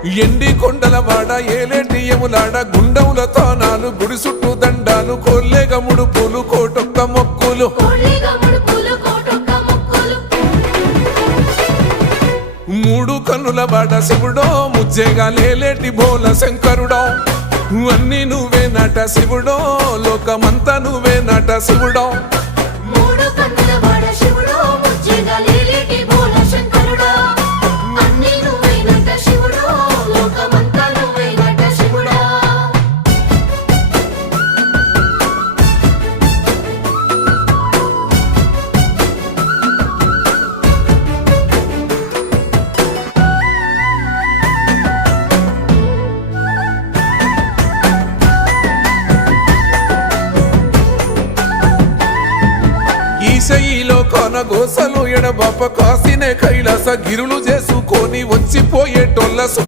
ఎండి కొండల వాడ ఏలేటియములాడ గుండముల తానాలు గుడి చుట్టూ దండాలు కోల్లేగ ముడుపులు కోటొక్క మొక్కులు మూడు కన్నుల వాడ శివుడో ముజ్జేగా లేలేటి బోల శంకరుడో అన్ని నువ్వే నట శివుడో లోకమంతా నువ్వే నట శివుడో ఈశయిలో కొనగోసలు ఎడబాప కాసినే కైలాస గిరులు చేసుకొని వచ్చిపోయేటోళ్ళ